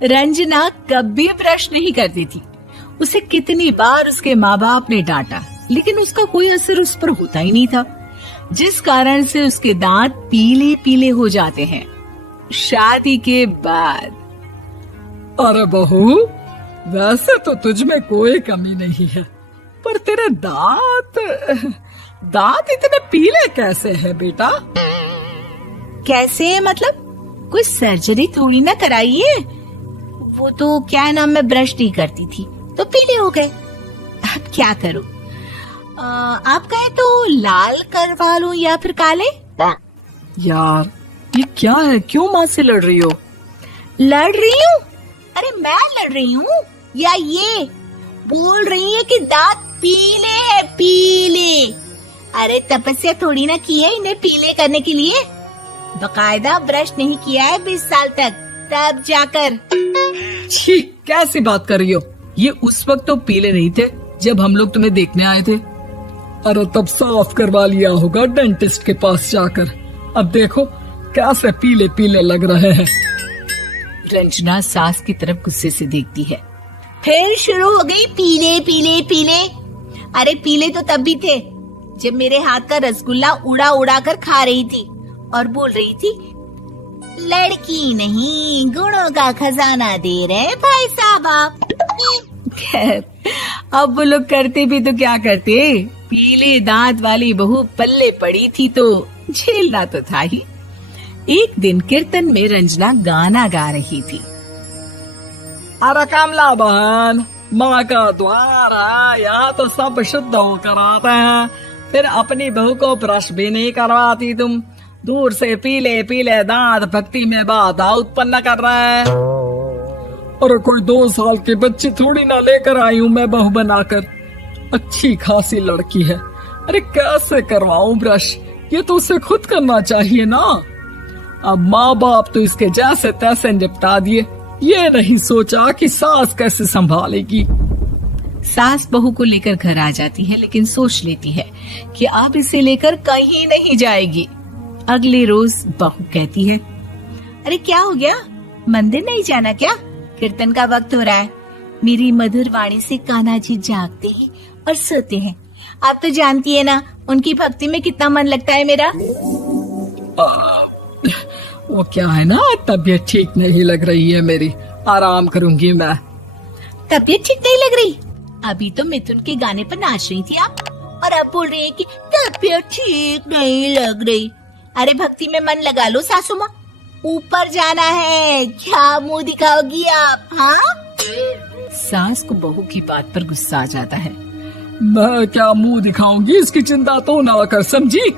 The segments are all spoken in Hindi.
रंजना कभी ब्रश नहीं करती थी। उसे कितनी बार उसके माँ बाप ने डांटा, लेकिन उसका कोई असर उस पर होता ही नहीं था, जिस कारण से उसके दांत पीले पीले हो जाते हैं। शादी के बाद अरे बहू, वैसे तो तुझ में कोई कमी नहीं है, पर तेरे दांत इतने पीले कैसे हैं बेटा? कैसे मतलब? कोई सर्जरी थोड़ी ना कराई है। वो तो क्या नाम, मैं ब्रश नहीं करती थी तो पीले हो गए। अब क्या करूं? आप कहें तो लाल करवा लूं या फिर काले? यार ये क्या है, क्यों माँ से लड़ रही हो? लड़ रही हूँ? अरे मैं लड़ रही हूँ या ये बोल रही है कि दांत पीले है, पीले। अरे तपस्या थोड़ी ना की है इन्हें पीले करने के लिए। बकायदा ब्रश नहीं किया है 20 साल तक, तब जाकर। छी, कैसी बात कर रही हो? ये उस वक्त तो पीले नहीं थे जब हम लोग तुम्हें देखने आए थे। अरे तब साफ करवा लिया होगा डेंटिस्ट के पास जाकर। अब देखो कैसे पीले पीले लग रहे हैं। रंजना सास की तरफ गुस्से से देखती है। फिर शुरू हो गई पीले पीले पीले। अरे पीले तो तब भी थे जब मेरे हाथ का रसगुल्ला उड़ा उड़ा कर खा रही थी और बोल रही थी, लड़की नहीं गुणों का खजाना दे रहे भाई साहब आप। खैर, अब वो लोग करते भी तो क्या करते, पीले दांत वाली बहू पल्ले पड़ी थी तो झेलना तो था ही। एक दिन कीर्तन में रंजना गाना गा रही थी। अरे कमला बहन, माँ का द्वार है, यहाँ तो सब शुद्ध होकर आते हैं, फिर अपनी बहू को ब्रश भी नहीं करवाती तुम। दूर से पीले पीले दांत भक्ति में बाधा उत्पन्न कर रहे हैं। अरे कोई 2 साल के बच्ची थोड़ी ना लेकर आई हूँ मैं बहू बनाकर। अच्छी खासी लड़की है, अरे कैसे करवाऊं ब्रश? ये तो उसे खुद करना चाहिए ना। अब माँ बाप तो इसके जैसे तैसे निपटा दिए, ये नहीं सोचा कि सास कैसे संभालेगी। सास बहू को लेकर घर आ जाती है, लेकिन सोच लेती है कि अब इसे लेकर कहीं नहीं जाएगी। अगले रोज बहू कहती है, अरे क्या हो गया, मंदिर नहीं जाना क्या? कीर्तन का वक्त हो रहा है। मेरी मधुर वाणी से कान्हा जी जागते हैं और सोते हैं। आप तो जानती है ना उनकी भक्ति में कितना मन लगता है मेरा। वो क्या है ना, तबीयत ठीक नहीं लग रही है मेरी, आराम करूंगी मैं। तबीयत ठीक नहीं लग रही? अभी तो मिथुन के गाने पर नाच रही थी आप, और अब बोल रही है कि तबीयत ठीक नहीं लग रही। अरे भक्ति में मन लगा लो सासू माँ, ऊपर जाना है, क्या मुंह दिखाओगी आप? हाँ? सास को बहू की बात पर गुस्सा आ जाता है। मैं क्या मुंह दिखाऊंगी, इसकी चिंता तो ना कर, समझी?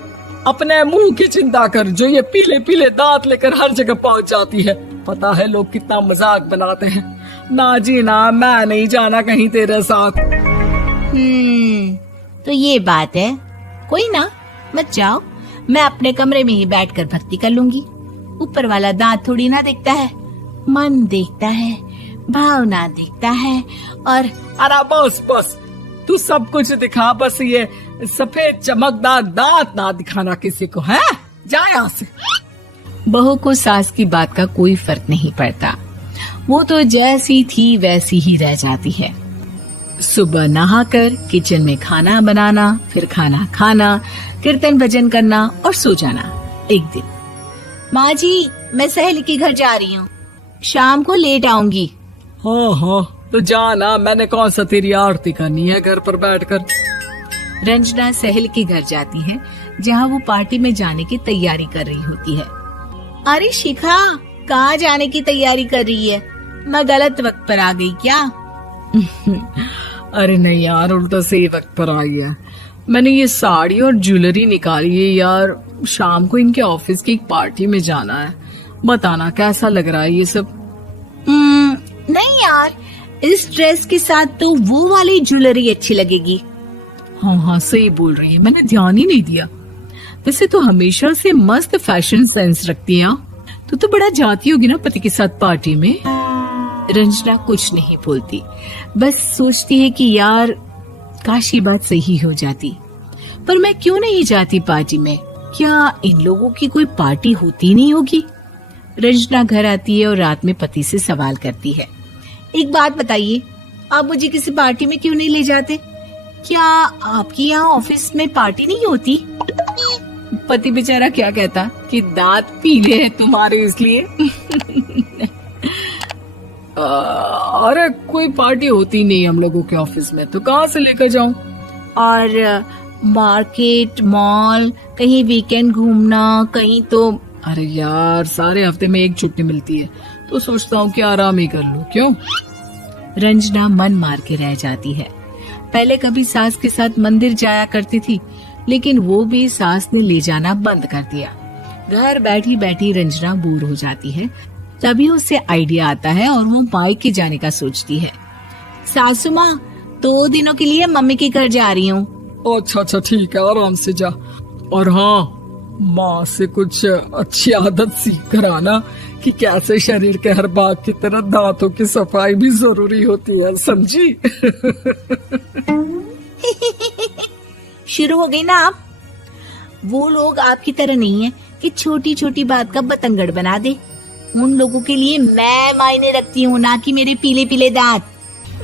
अपने मुंह की चिंता कर, जो ये पीले पीले दांत लेकर हर जगह पहुंच जाती है। पता है लोग कितना मजाक बनाते हैं। ना जी ना, मैं नहीं जाना कहीं तेरे साथ। तो ये बात है। कोई ना, मत जाओ, मैं अपने कमरे में ही बैठकर भक्ति कर लूंगी। ऊपर वाला दांत थोड़ी ना देखता है, मन देखता है, भावना देखता है। और अरे बस बस, तू सब कुछ दिखा, बस ये सफेद चमकदार दांत ना दिखाना किसी को, है? जा यहाँ से। बहू को सास की बात का कोई फर्क नहीं पड़ता। वो तो जैसी थी वैसी ही रह जाती है। सुबह नहाकर किचन में खाना बनाना, फिर खाना खाना, कीर्तन भजन करना और सो जाना। एक दिन, माँ जी मैं सहेली के घर जा रही हूँ, शाम को लेट आऊंगी। हाँ, तो जाना, मैंने कौन सा तेरी आरती करनी है घर पर बैठकर। रंजना सहेली के घर जाती है, जहाँ वो पार्टी में जाने की तैयारी कर रही होती है। अरे शिखा, कहाँ जाने की तैयारी कर रही है? मैं गलत वक्त पर आ गई क्या? अरे नहीं यार, उल्टा सही वक्त पर आ गया। मैंने ये साड़ी और ज्वेलरी निकाली है यार, शाम को इनके ऑफिस की एक पार्टी में जाना है। बताना कैसा लग रहा है ये सब? नहीं यार, इस ड्रेस के साथ तो वो वाली ज्वेलरी अच्छी लगेगी। हाँ, सही बोल रही है, मैंने ध्यान ही नहीं दिया। वैसे तो हमेशा से मस्त फैशन सेंस रखती है। तो बड़ा जाती होगी ना पति के साथ पार्टी में। रंजना कुछ नहीं बोलती, बस सोचती है कि यार काश ये बात सही हो जाती। पर मैं क्यों नहीं जाती पार्टी में? क्या इन लोगों की कोई पार्टी होती नहीं होगी? रंजना घर आती है और रात में पति से सवाल करती है, एक बात बताइए, आप मुझे किसी पार्टी में क्यों नहीं ले जाते? क्या आपके यहाँ ऑफिस में पार्टी नहीं होती? पति बेचारा क्या कहता कि दांत पीले हैं तुम्हारे इसलिए। अरे कोई पार्टी होती नहीं हम लोगों के ऑफिस में, तो कहाँ से लेकर जाऊं? और मार्केट, मॉल, कहीं वीकेंड घूमना, कहीं तो। अरे यार, सारे हफ्ते में एक छुट्टी मिलती है, तो सोचता हूँ कि आराम ही कर लूं। क्यों? रंजना मन मार के रह जाती है। पहले कभी सास के साथ मंदिर जाया करती थी, लेकिन वो भी सास ने ले जाना बंद कर दिया। घर बैठी बैठी रंजना बोर हो जाती है। तभी उसे आइडिया आता है और वो मायके जाने का सोचती है। सासू माँ, 2 दिनों के लिए मम्मी के घर जा रही हूँ। अच्छा ठीक है, आराम से जा। और हाँ, माँ से कुछ अच्छी आदत सीख कर आना कि कैसे शरीर के हर भाग की तरह दांतों की सफाई भी जरूरी होती है, समझी? शुरू हो गई ना आप? वो लोग आपकी तरह नहीं है कि छोटी छोटी बात का बतंगड़ बना दे। उन लोगों के लिए मैं मायने रखती हूँ, ना कि मेरे पीले पीले दांत।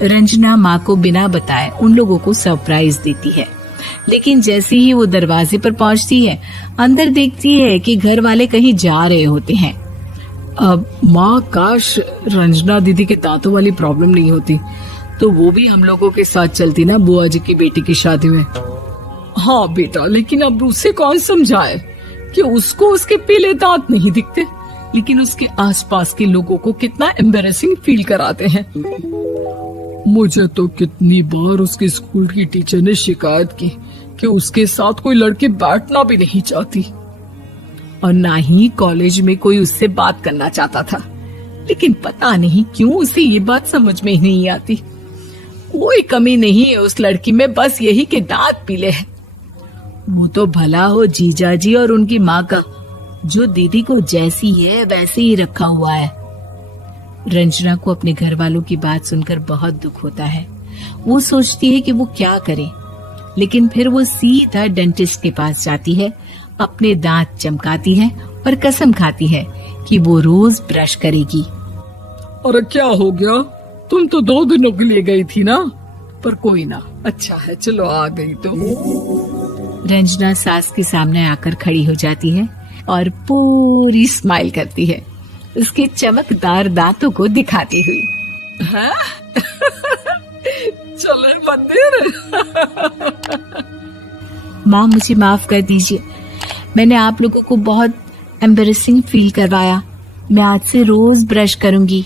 रंजना माँ को बिना बताए उन लोगों को सरप्राइज देती है, लेकिन जैसे ही वो दरवाजे पर पहुँचती है, अंदर देखती है कि घर वाले कहीं जा रहे होते हैं। अब माँ, काश रंजना दीदी के दांतों वाली प्रॉब्लम नहीं होती, तो वो भी हम लोगों के साथ चलती ना बुआ जी की बेटी की शादी में। हाँ बेटा, लेकिन अब उसे कौन समझाए कि उसको उसके पीले दांत नहीं दिखते, लेकिन उसके आसपास के लोगों को कितना एम्बैरेसिंग फील कराते हैं। मुझे तो कितनी बार उसके स्कूल की टीचर ने शिकायत की कि उसके साथ कोई लड़की बैठना भी नहीं चाहती, और ना ही कॉलेज में कोई उससे बात करना चाहता था। लेकिन पता नहीं क्यों उसे ये बात समझ में ही नहीं आती। कोई कमी नहीं है उस लड़की में, बस यही कि दांत पीले हैं। वो तो भला हो जीजा जी और उनकी माँ का, जो दीदी को जैसी है वैसे ही रखा हुआ है। रंजना को अपने घर वालों की बात सुनकर बहुत दुख होता है। वो सोचती है कि वो क्या करे, लेकिन फिर वो सीधा डेंटिस्ट के पास जाती है, अपने दांत चमकाती है और कसम खाती है कि वो रोज ब्रश करेगी। अरे क्या हो गया? तुम तो 2 दिनों के लिए गई थी ना? पर कोई ना, अच्छा है, चलो आ गई तो। रंजना सास के सामने आकर खड़ी हो जाती है और पूरी स्माइल करती है, उसके चमकदार दांतों को दिखाती हुई। हाँ? चले मंदिर। माँ, मुझे माफ कर दीजिए, मैंने आप लोगों को बहुत एम्बैरेसिंग फील करवाया। मैं आज से रोज ब्रश करूंगी।